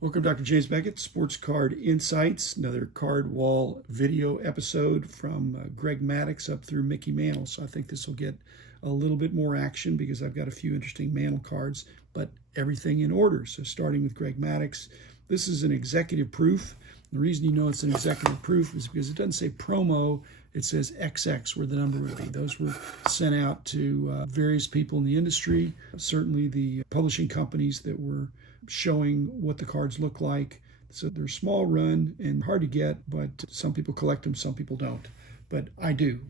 Welcome, Dr. James Beckett, Sports Card Insights, another card wall video episode from Greg Maddux up through Mickey Mantle. So I think this will get a little bit more action because I've got a few interesting Mantle cards, but everything in order. So starting with Greg Maddux, this is an executive proof. The reason you know it's an executive proof is because it doesn't say promo, it says XX, where the number would be. Those were sent out to various people in the industry, certainly the publishing companies that were showing what the cards look like. So they're small run and hard to get, but some people collect them, some people don't. But I do,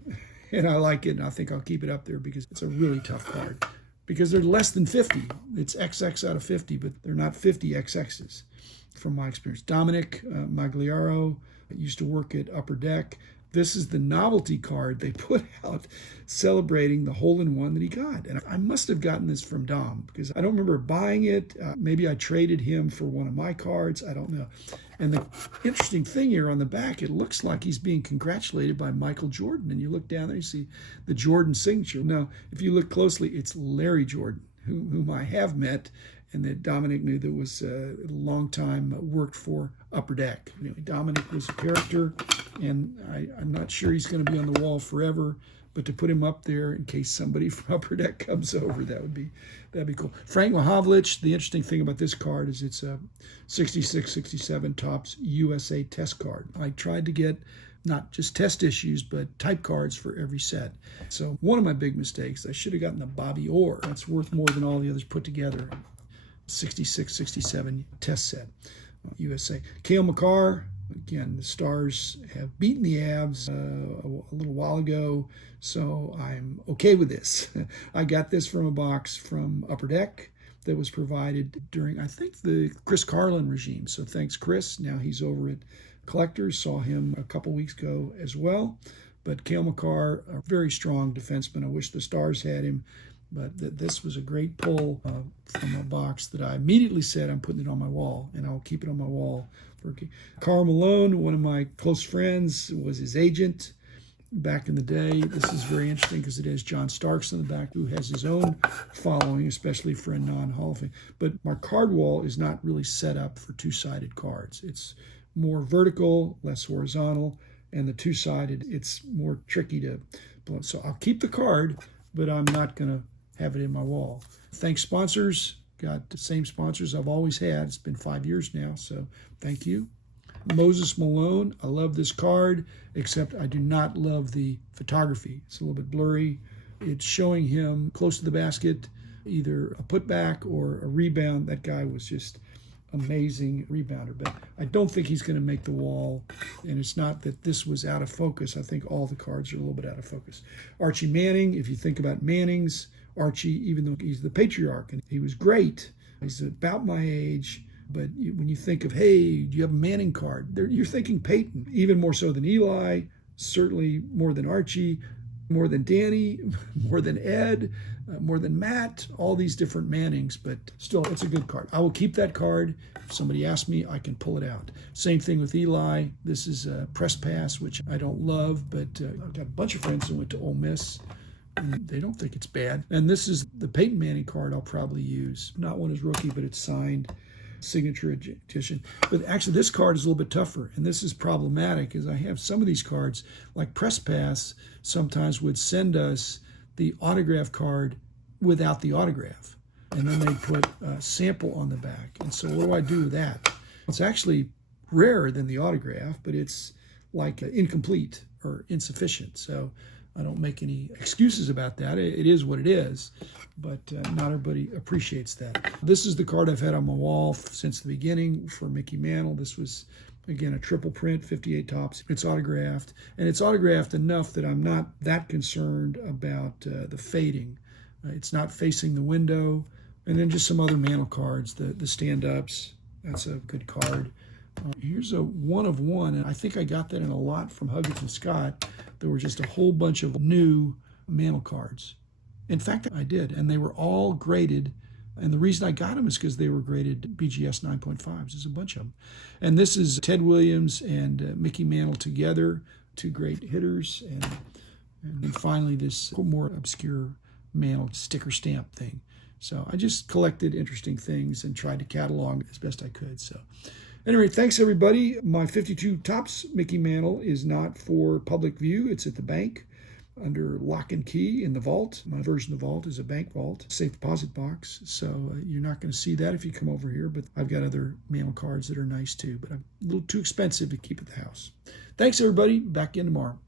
and I like it, and I think I'll keep it up there because it's a really tough card. Because they're less than 50. It's XX out of 50, but they're not 50 XXs from my experience. Dominic Magliaro used to work at Upper Deck. This is the novelty card they put out celebrating the hole-in-one that he got. And I must have gotten this from Dom because I don't remember buying it. Maybe I traded him for one of my cards. I don't know. And the interesting thing here on the back, it looks like he's being congratulated by Michael Jordan. And you look down there, you see the Jordan signature. Now, if you look closely, it's Larry Jordan, whom I have met, and that Dominic knew that was a long time worked for Upper Deck. Anyway, Dominic was a character, and I'm not sure he's going to be on the wall forever, but to put him up there in case somebody from Upper Deck comes over, that'd be cool. Frank Mahavlich, the interesting thing about this card is it's a 66, 67 Topps USA test card. I tried to get not just test issues, but type cards for every set. So one of my big mistakes, I should have gotten the Bobby Orr. That's worth more than all the others put together. 66, 67 test set, USA. Cale Makar, again, the Stars have beaten the Avs a little while ago, so I'm okay with this. I got this from a box from Upper Deck that was provided during, I think, the Chris Carlin regime. So thanks, Chris. Now he's over at Collectors. Saw him a couple weeks ago as well. But Cale Makar, a very strong defenseman. I wish the Stars had him. But this was a great pull from a box that I immediately said I'm putting it on my wall, and I'll keep it on my wall. Karl Malone, one of my close friends, was his agent back in the day. This is very interesting because it has John Starks in the back, who has his own following, especially for a non-Hall of Fame. But my card wall is not really set up for two-sided cards. It's more vertical, less horizontal, and the two-sided, it's more tricky to blow. So I'll keep the card, but I'm not going to have it in my wall. Thanks, sponsors. Got the same sponsors I've always had. It's been 5 years now, so thank you. Moses Malone, I love this card, except I do not love the photography. It's a little bit blurry. It's showing him close to the basket, either a putback or a rebound. That guy was just amazing rebounder, but I don't think he's going to make the wall, and it's not that this was out of focus. I think all the cards are a little bit out of focus. Archie Manning, if you think about Mannings, Archie, even though he's the patriarch, and he was great, he's about my age, but when you think of, hey, do you have a Manning card? You're thinking Peyton, even more so than Eli, certainly more than Archie, more than Danny, more than Ed, more than Matt, all these different Mannings, but still, it's a good card. I will keep that card. If somebody asks me, I can pull it out. Same thing with Eli. This is a press pass, which I don't love, but I've got a bunch of friends who went to Ole Miss, and they don't think it's bad. And this is the Peyton Manning card I'll probably use. Not one as rookie, but it's signed. Signature edition. But actually this card is a little bit tougher, and this is problematic as I have some of these cards, like Press Pass sometimes would send us the autograph card without the autograph, and then they put a sample on the back. And so what do I do with that? It's actually rarer than the autograph, but it's like incomplete or insufficient. So I don't make any excuses about that. It is what it is, but not everybody appreciates that. This is the card I've had on my wall since the beginning for Mickey Mantle. This was, again, a triple print, 58 Topps. It's autographed, and it's autographed enough that I'm not that concerned about the fading. It's not facing the window. And then just some other Mantle cards, the stand-ups. That's a good card. Here's a 1 of 1, and I think I got that in a lot from Huggins and Scott. There were just a whole bunch of new Mantle cards. In fact, I did, and they were all graded, and the reason I got them is because they were graded BGS 9.5s. There's a bunch of them. And this is Ted Williams and Mickey Mantle together, two great hitters, and then finally this more obscure Mantle sticker stamp thing. So I just collected interesting things and tried to catalog as best I could. So anyway, thanks everybody. My 52 Topps Mickey Mantle is not for public view. It's at the bank under lock and key in the vault. My version of the vault is a bank vault, safe deposit box. So you're not going to see that if you come over here, but I've got other Mantle cards that are nice too, but I'm a little too expensive to keep at the house. Thanks everybody. Back in tomorrow.